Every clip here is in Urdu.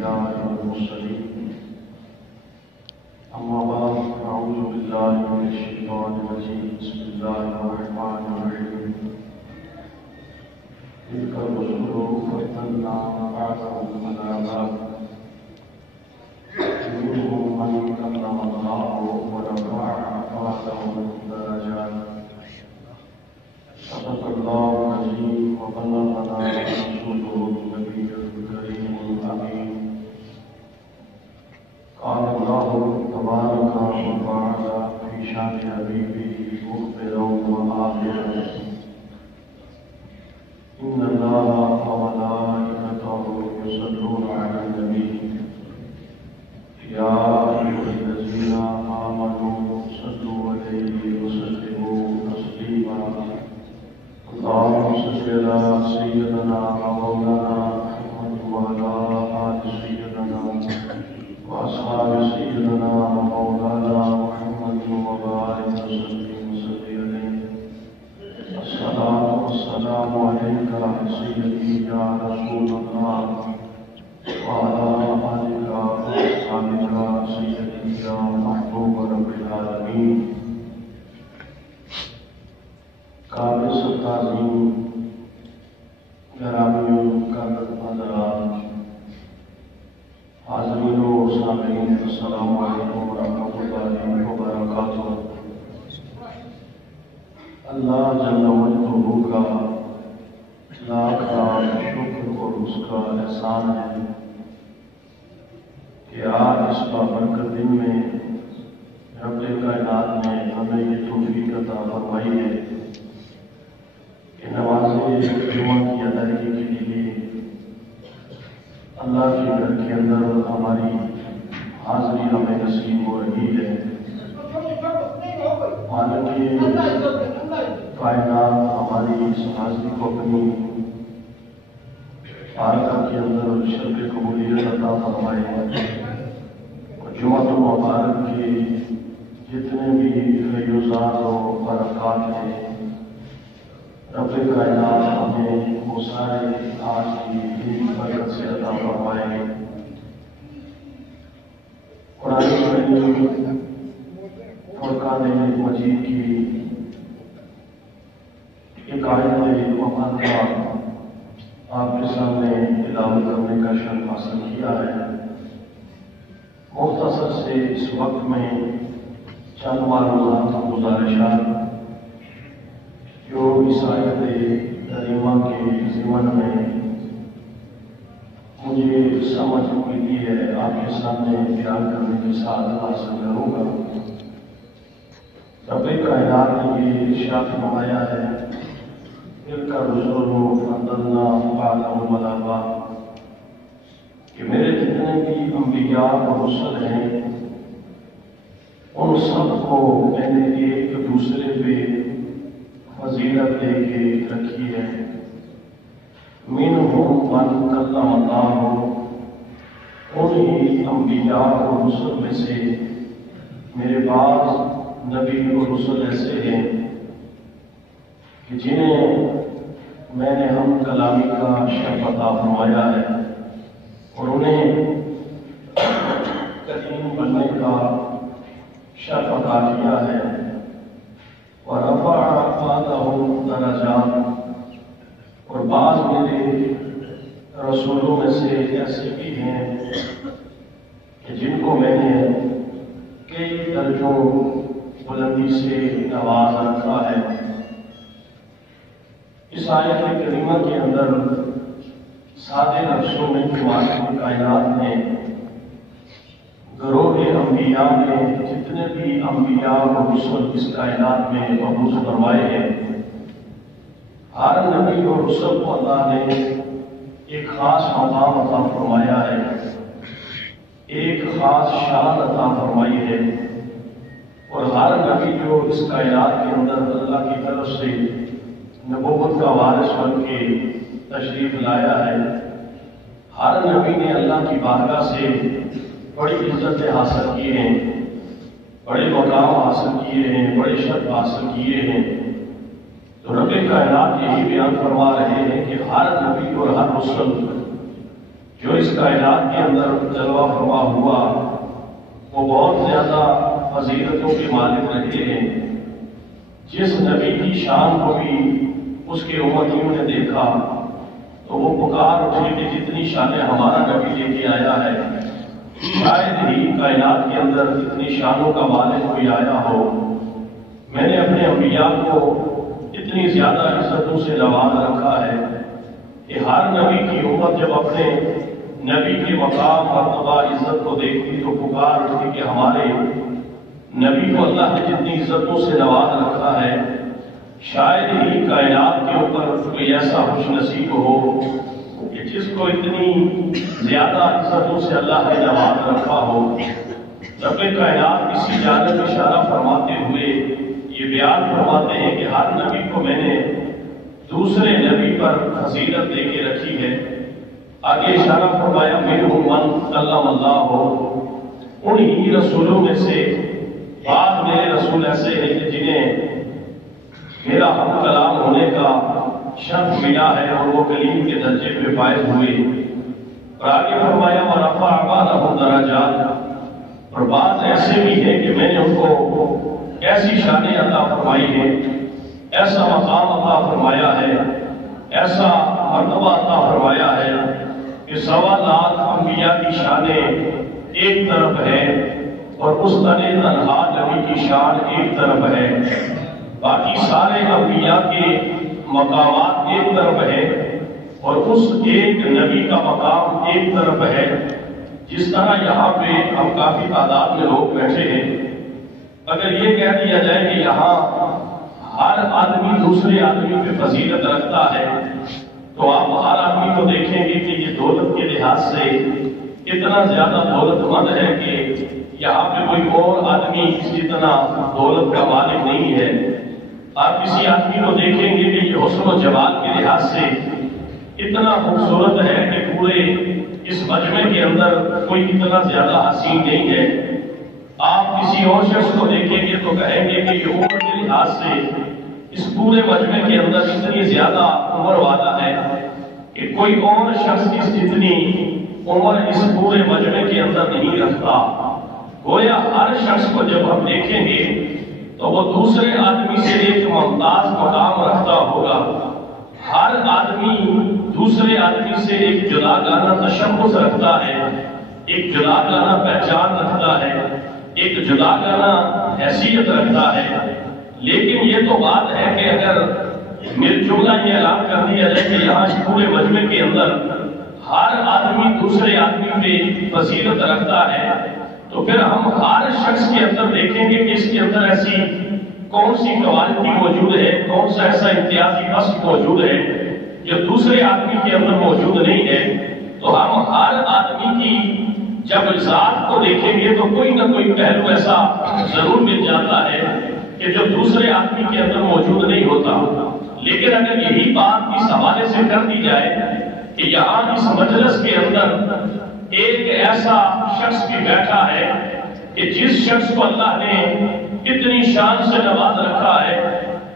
الأنبياء والمرسلين أما بعد أعوذ بالله من الشيطان الرجيم بسم الله الرحمن الرحيم تلك الرسل فضلنا بعضهم على بعض منهم من كلم الله ورفع بعضهم درجات صدق الله العظيم وبلغنا رسوله النبي الكريم الأمين قال الله تبارك وتعالى في شان حبيبه مخبرا وآخرا إن الله وملائكته يصلون على النبي يا أيها الذين آمنوا صلوا عليه وسلموا تسليما اللهم صل على سيدنا ومولانا محمد وعلى آل سيدنا وأصحاب سيدنا ومولانا محمد وبارك وسلم عليه الصلاة والسلام عليك سيدي يا رسول الله وعلى آلك وأصحابك سيدي يا محبوب رب العالمين قابل تعظیم گرامیوں کا حضرات حاضرین و سامعین السلام علیکم ورحمۃ اللہ وبرکاتہ۔ اللہ جل وجلہ کا لاکھ شکر اور اس کا احسان ہے کہ آج اس بابرکت دن میں رب کائنات نے ہمیں یہ توفیق عطا فرمائی ہے کہ نماز جمعہ کی ادائیگی کے لیے اللہ کے گھر کے اندر ہماری حاضری ہمیں نصیب ہو رہی ہے۔ حالانکہ کائنات ہماری اس حاضری کو اپنی بارگاہ کے اندر شرف قبولیت عطا فرمائے اور جمعہ المبارک کے جتنے بھی فیوزات و برکات ہیں رب کائنات ہمیں وہ سارے آج کی برکت سے عطا فرمائے۔ قرآن کریم فرقان مجید کی ایک آیت مبارکہ آپ کے سامنے تلاوت کرنے کا شرف حاصل کیا ہے۔ مختصر سے اس وقت میں چند معلومات گزارشات جو اس آیت کریمہ کے ضمن میں مجھے سمجھ ملی ہے آپ کے سامنے بیان کرنے کے ساتھ حاصل کروں گا۔ رب کائنات نے یہ ارشاد فرمایا ہے تلک الرسل فضلنا بعضهم علی بعض کہ میرے جتنے بھی انبیاء اور رسل ہیں ان سب کو میں نے ایک دوسرے پہ فضیلت دے کے رکھی ہے۔ منہم من کلم اللہ انہی انبیاء اور رسل میں سے میرے بعض نبی اور رسل ایسے ہیں کہ جنہیں میں نے ہم کلامی کا شرف عطا فرمایا ہے اور انہیں کلیم بننے کا شرف عطا کیا ہے۔ ورفع بعضهم درجات اور بعض میرے رسولوں میں سے ایسے بھی ہیں کہ جن کو میں نے کئی درجوں بلندی سے نواز رکھا ہے۔ اس آیت کریمہ کے اندر سادے لفظوں میں کائنات نے گروہ انبیاء نے جتنے بھی انبیاء اور رسل اس کائنات میں مبعوث فرمائے ہیں ہر نبی اور رسل کو اللہ نے ایک خاص مقام عطا فرمایا ہے، ایک خاص شان عطا فرمائی ہے اور ہر نبی جو اس کائنات کے اندر اللہ کی طرف سے نبوت کا وارث بن کے تشریف لایا ہے، ہر نبی نے اللہ کی بارگاہ سے بڑی عزتیں حاصل کیے ہیں، بڑے مقام حاصل کیے ہیں، بڑے شرف حاصل کیے ہیں۔ تو رب کائنات یہی بیان فرما رہے ہیں کہ ہر نبی اور ہر رسول جو اس کائنات کے اندر جلوہ فرما ہوا وہ بہت زیادہ فضیلتوں کے مالک رہے ہیں۔ جس نبی کی شان کو بھی اس کے امتیوں نے دیکھا تو وہ پکار اٹھی کہ جتنی شانیں ہمارا نبی لے کے آیا ہے شاید ہی کائنات کے اندر اتنی شانوں کا مالک کوئی آیا ہو۔ میں نے اپنے انبیاء کو اتنی زیادہ عزتوں سے نواز رکھا ہے کہ ہر نبی کی امت جب اپنے نبی کے مقام مرتبہ عزت کو دیکھتی تو پکار اٹھتی کہ ہمارے نبی کو اللہ نے جتنی عزتوں سے نواز رکھا ہے شاید ہی کائنات کے اوپر کوئی ایسا خوش نصیب ہو کہ جس کو اتنی زیادہ عزتوں سے اللہ نے نواز رکھا ہو۔ رب کائنات اسی جانب اشارہ فرماتے ہوئے یہ بیان فرماتے ہیں کہ ہر نبی کو میں نے دوسرے نبی پر فضیلت دے کے رکھی ہے۔ آگے اشارہ فرمایا منہم من کلم اللہ، انہی رسولوں میں سے بعض میرے رسول ایسے ہیں کہ جنہیں میرا ہم کلام ہونے کا شرف ملا ہے اور وہ کلیم کے درجے پہ فائز ہوئے۔ اور آگے فرمایا وَرَفَعَ بَعْضَهُمْ دَرَجَاتٍ، اور بعض ایسے بھی ہیں کہ میں نے ان کو ایسی شانیں عطا فرمائی ہے، ایسا مقام عطا فرمایا ہے، ایسا مرتبہ عطا فرمایا ہے کہ 1.25 انبیاء کی شانیں ایک طرف ہے اور اس تنہا نبی کی شان ایک طرف ہے، باقی سارے انبیاء کے مقامات ایک طرف ہے اور اس ایک نبی کا مقام ایک طرف ہے۔ جس طرح یہاں پہ ہم کافی تعداد میں لوگ بیٹھے ہیں، اگر یہ کہہ دیا جائے کہ یہاں ہر آدمی دوسرے آدمی پہ فضیلت رکھتا ہے تو آپ ہر آدمی کو دیکھیں گے کہ یہ دولت کے لحاظ سے اتنا زیادہ دولت مند ہے کہ یہاں پہ کوئی اور آدمی جتنا دولت کا مالک نہیں ہے۔ آپ کسی آدمی کو دیکھیں گے کہ یہ حسن و جمال کے لحاظ سے اتنا خوبصورت ہے کہ پورے اس مجمع کے اندر کوئی اتنا زیادہ حسین نہیں ہے۔ آپ کسی اور شخص کو دیکھیں گے تو کہیں گے کہ یہ عمر کے لحاظ سے اس پورے مجمع کے اندر اتنی زیادہ عمر والا ہے کہ کوئی اور شخص اس جتنی عمر اس پورے مجمع کے اندر نہیں رکھتا۔ گویا ہر شخص کو جب ہم دیکھیں گے تو وہ دوسرے آدمی سے ایک ممتاز مقام رکھتا ہوگا۔ ہر آدمی دوسرے آدمی سے ایک جداگانہ تشخص رکھتا ہے، ایک جداگانہ پہچان رکھتا ہے، ایک جداگانہ حیثیت رکھتا ہے۔ لیکن یہ تو بات ہے کہ اگر مل جملہ یہ اعلان کر دیا جائے کہ یہاں اس پورے مجمع کے اندر ہر آدمی دوسرے آدمی پہ فضیلت رکھتا ہے تو پھر ہم ہر شخص کے اندر دیکھیں گے کہ اس کے اندر ایسی کون سی کوالٹی موجود ہے، کون سا ایسا امتیازی وصف موجود ہے جو دوسرے آدمی کے اندر موجود نہیں ہے۔ تو ہم ہر آدمی کی جب ذات کو دیکھیں گے تو کوئی نہ کوئی پہلو ایسا ضرور مل جاتا ہے کہ جو دوسرے آدمی کے اندر موجود نہیں ہوتا۔ لیکن اگر یہی بات اس حوالے سے کر دی جائے کہ یہاں اس مجلس کے اندر ایک ایسا شخص بھی بیٹھا ہے کہ جس شخص کو اللہ نے اتنی شان سے نواز رکھا ہے،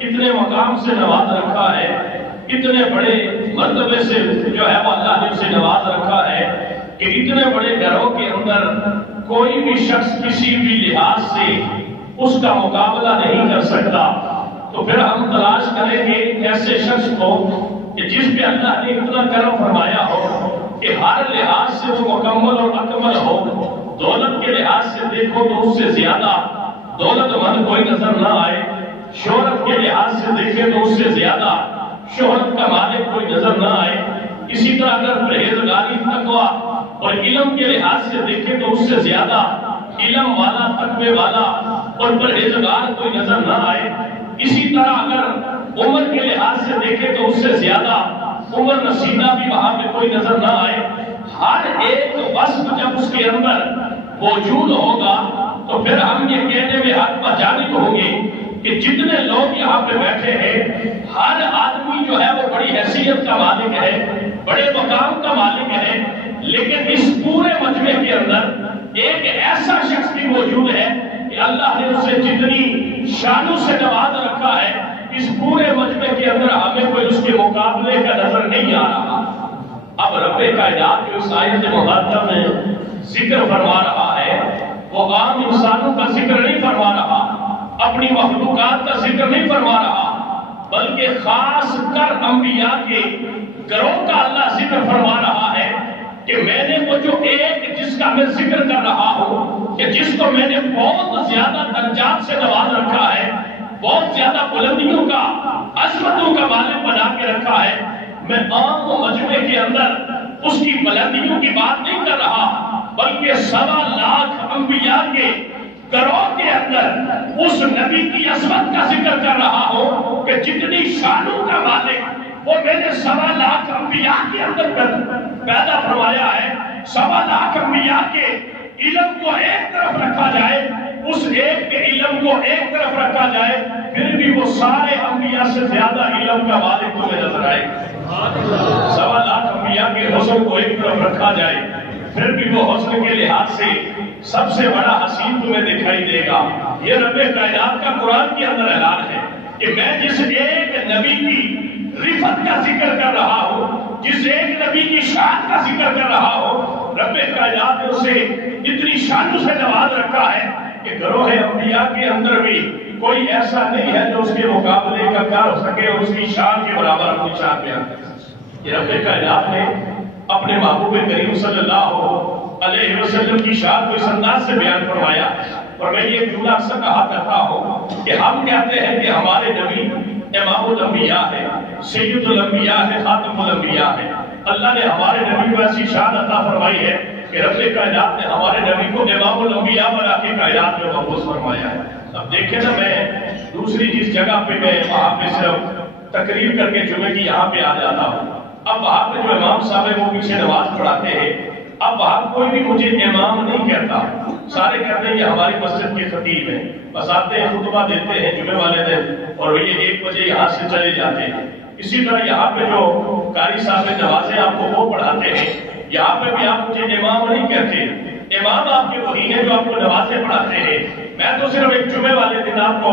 اتنے مقام سے نواز رکھا ہے، اتنے بڑے مرتبے سے جو ہے وہ اللہ نے اسے نواز رکھا ہے کہ اتنے بڑے گھروں کے اندر کوئی بھی شخص کسی بھی لحاظ سے اس کا مقابلہ نہیں کر سکتا۔ تو پھر ہم تلاش کریں گے ایسے شخص کو کہ جس پہ اللہ نے اتنا کرم فرمایا ہو کہ ہر لحاظ سے وہ مکمل اور اکمل ہو۔ دولت کے لحاظ سے دیکھو تو اس سے زیادہ دولت مند کوئی نظر نہ آئے، شہرت کے لحاظ سے دیکھیں تو اس سے زیادہ شہرت کا مالک کوئی نظر نہ آئے۔ اسی طرح اگر پرہیزگاری، تقویٰ اور علم کے لحاظ سے دیکھیں تو اس سے زیادہ علم والا، تقوی والا اور پرہیزگار کوئی نظر نہ آئے۔ اسی طرح اگر عمر کے لحاظ سے دیکھیں تو اس سے زیادہ عمر رسیدہ بھی وہاں پہ کوئی نظر نہ آئے۔ ہر ایک وصف جب اس کے اندر موجود ہوگا تو پھر ہم یہ کہنے میں حق جانب ہوں گے کہ جتنے لوگ یہاں پہ بیٹھے ہیں ہر آدمی جو ہے وہ بڑی حیثیت کا مالک ہے، بڑے مقام کا مالک ہے، لیکن اس پورے مجمع کے اندر ایک ایسا شخص بھی موجود ہے کہ اللہ نے اسے جتنی شانوں سے نواز رکھا ہے اس پورے مجمع کے اندر ہمیں کوئی اس کے مقابلے کا نظر نہیں آ رہا۔ اب رب کائنات جو اس آیت مقدسہ میں ذکر فرما رہا ہے وہ عام انسانوں کا ذکر نہیں فرما رہا، اپنی مخلوقات کا ذکر نہیں فرما رہا، بلکہ خاص کر انبیاء کے گروہ کا اللہ ذکر فرما رہا ہے کہ میں نے وہ جو ایک جس کا میں ذکر کر رہا ہوں کہ جس کو میں نے بہت زیادہ درجات سے نواز رکھا ہے، بہت زیادہ بلندیوں کا عظمتوں کا مالک بنا کے رکھا ہے، میں عام و مجموعے کے اندر اس کی بلندیوں کی بات نہیں کر رہا، بلکہ 1.25 لاکھ انبیاء کے گروہ کے اندر اس نبی کی عظمت کا ذکر کر رہا ہوں کہ جتنی شانوں کا مالک وہ میں نے 1.25 لاکھ انبیاء کے اندر پیدا فرمایا ہے۔ 1.25 لاکھ انبیاء کے علم کو ایک طرف رکھا جائے، اس ایک کے علم کو ایک طرف رکھا جائے، پھر بھی وہ سارے انبیاء سے زیادہ علم کا مالک تمہیں نظر آئے گا۔ 1.25 لاکھ انبیاء کے حسن کو ایک طرف رکھا جائے، پھر بھی وہ حسن کے لحاظ سے سب سے بڑا حسین تمہیں دکھائی دے گا۔ یہ رب کائنات کا قرآن کے اندر اعلان ہے کہ میں جس ایک نبی کی رفت کا ذکر کر رہا ہوں، جس ایک نبی کی شان کا ذکر کر رہا ہوں، رب کائنات نے اسے اتنی شانوں سے نواز رکھا ہے کہ گروہ انبیاء کے اندر بھی کوئی ایسا نہیں ہے جو اس کے مقابلے کا کر ہو سکے اور اس کی شان کے برابر اپنی شان بیان کر سکے۔ یہ رب کائنات نے اپنے محبوب کریم صلی اللہ علیہ وسلم کی شان کو اس انداز سے بیان فرمایا، اور میں یہ جملہ اکثر کہا کرتا ہوں کہ ہم کہتے ہیں کہ ہمارے نبی امام الانبیاء ہے، سید الانبیاء ہے، خاتم الانبیاء ہے۔ اللہ نے ہمارے نبی کو ایسی شان عطا فرمائی ہے کہ رب کائنات نے ہمارے نبی کو امام الانبیاء بنا کے کائنات میں مبعوث فرمایا ہے۔ اب دیکھیں نا، میں دوسری جس جگہ پہ میں وہاں پہ صرف تقریر کر کے جمعے کی یہاں پہ آ جاتا ہوں، اب وہاں پہ جو امام صاحب ہے وہ پیچھے نماز پڑھاتے ہیں، اب وہاں کوئی بھی مجھے امام نہیں کہتا، سارے کہتے ہیں یہ ہماری مسجد کے خطیب ہیں، بس آتے ہیں خطبہ دیتے ہیں جمعے والے دن اور یہ 1 بجے یہاں سے چلے جاتے ہیں۔ اسی طرح یہاں پہ جو قاری صاحب نمازیں آپ کو وہ پڑھاتے ہیں، یہاں پہ بھی آپ مجھے امام نہیں کہتے، امام آپ کے وہی ہیں جو آپ کو نمازیں پڑھاتے ہیں۔ میں تو صرف ایک جمعے والے دن آپ کو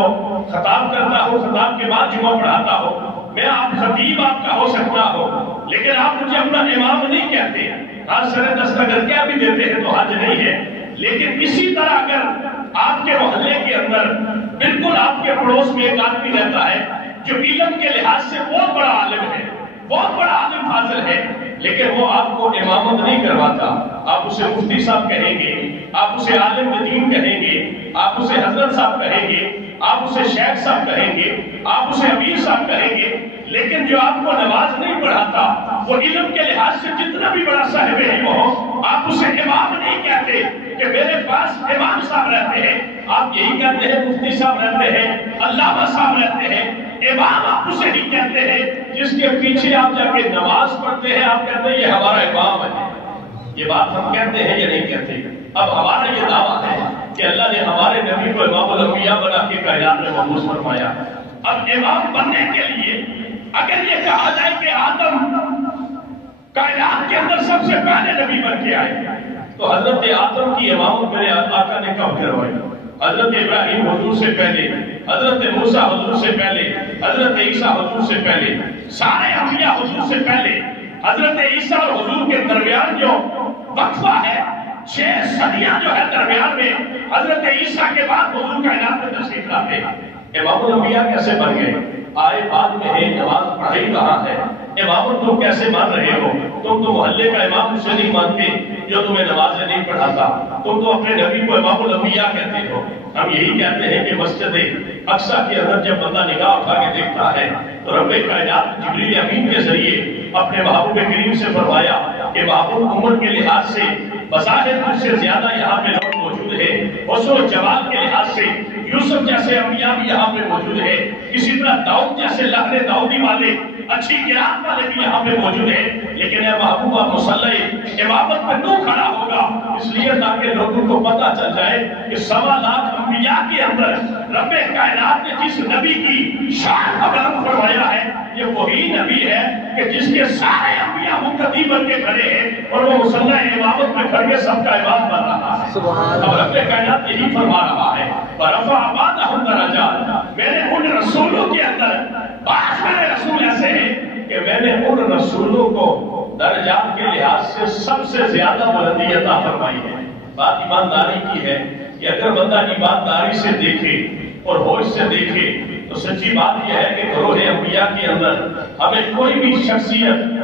خطاب کرتا ہوں، خطاب کے بعد جمعہ پڑھاتا ہوں، میں آپ خطیب آپ کا ہو سکتا ہوں، لیکن آپ مجھے اپنا امام نہیں کہتے۔ ہر سر دستگر کیا بھی دیتے ہیں تو حج نہیں ہے، لیکن اسی طرح اگر آپ کے محلے کے اندر بالکل آپ کے پڑوس میں ایک آدمی رہتا ہے جو علم کے لحاظ سے بہت بڑا عالم ہے، بہت بڑا عالم فاضل ہے، لیکن وہ آپ کو امامت نہیں کرواتا، آپ اسے مفتی صاحب کہیں گے، آپ اسے عالم دین کہیں گے، آپ اسے حضرت صاحب کہیں گے، آپ اسے شیخ صاحب کہیں گے، آپ اسے امیر صاحب کہیں گے، لیکن جو آپ کو نماز نہیں پڑھاتا وہ علم کے لحاظ سے جتنا بھی بڑا صاحب علم ہو، آپ اسے امام نہیں کہتے کہ میرے پاس امام صاحب رہتے ہیں، آپ یہی کہتے ہیں مفتی صاحب رہتے ہیں، علامہ صاحب رہتے ہیں، امام آپ اسے نہیں کہتے ہیں جس کے پیچھے آپ جا کے نماز پڑھتے ہیں، آپ کہتے ہیں یہ ہمارا امام ہے۔ یہ بات ہم کہتے ہیں یا نہیں کہتے؟ اب ہمارا یہ دعویٰ ہے کہ اللہ نے ہمارے نبی کو امام الانبیاء بنا کے کائنات میں مبعوث فرمایا۔ اب امام بننے کے لیے اگر یہ کہا جائے کہ آدم کائنات کے اندر سب سے پہلے نبی بن کے آئے تو حضرت آدم کی امامت میرے آقا نے کب کروائی؟ حضرت ابراہیم حضور سے پہلے، حضرت موسیٰ حضور سے پہلے، حضرت عیسیٰ حضور سے پہلے، سارے انبیاء حضور سے پہلے۔ حضرت عیسیٰ اور حضور کے درمیان جو وقفہ ہے 6 صدیاں جو ہے درمیان میں، حضرت عیسیٰ کے بعد حضور کائنات میں تشریف لاتے ہیں۔ امام الانبیاء کیسے بن گئے؟ آئے بعد میں ہے، نماز پڑھائی کہاں ہے؟ امامت تم کیسے مان رہے ہو؟ تم تو محلے کا امام اسے نہیں مانتے جو تمہیں نمازیں نہیں پڑھاتا، تم تو اپنے نبی کو امام الانبیاء کہتے ہو۔ ہم یہی کہتے ہیں کہ مسجد اقصیٰ کے اندر جب بندہ نگاہ اٹھا کے دیکھتا ہے تو رب کائنات جبریل امین کے ذریعے اپنے محبوب کریم سے فرمایا کہ محبوب عمر کے لحاظ سے بظاہر مجھ سے زیادہ یہاں پہ لوگ موجود ہیں، حسن و جمال کے لحاظ سے یوسف جیسے انبیاء بھی یہاں پہ موجود ہیں، اسی طرح داؤد جیسے لہر داؤدی والے اچھی قرات والے بھی یہاں پہ موجود ہیں، لیکن اے محبوبہ مصلی امامت پہ تو کھڑا ہوگا اس لیے تاکہ لوگوں کو پتہ چل جائے کہ 1.25 لاکھ انبیاء کے اندر رب کائنات نے جس نبی کی شان کا بیان فرمایا ہے یہ وہی نبی ہے کہ جس کے سارے انبیاء مقتدی بن کے کھڑے ہیں اور وہ مصلی امامت میں کھڑ کے سب کا امام بن رہا ہے۔ اب رب کائنات یہی فرما رہا ہے وَرَفَعَ بَعْضَهُمْ دَرَجَاتٍ، میں نے ان رسولوں کے اندر بعض میرے رسول ایسے ہیں کہ میں نے ان رسولوں کو درجات کے لحاظ سے سب سے زیادہ بلندی عطا فرمائی ہے۔ بات ایمانداری کی ہے کہ اگر بندہ ایمانداری سے دیکھے اور ہوش سے دیکھے تو سچی بات یہ ہے کہ گروہ انبیاء کے اندر ہمیں کوئی بھی شخصیت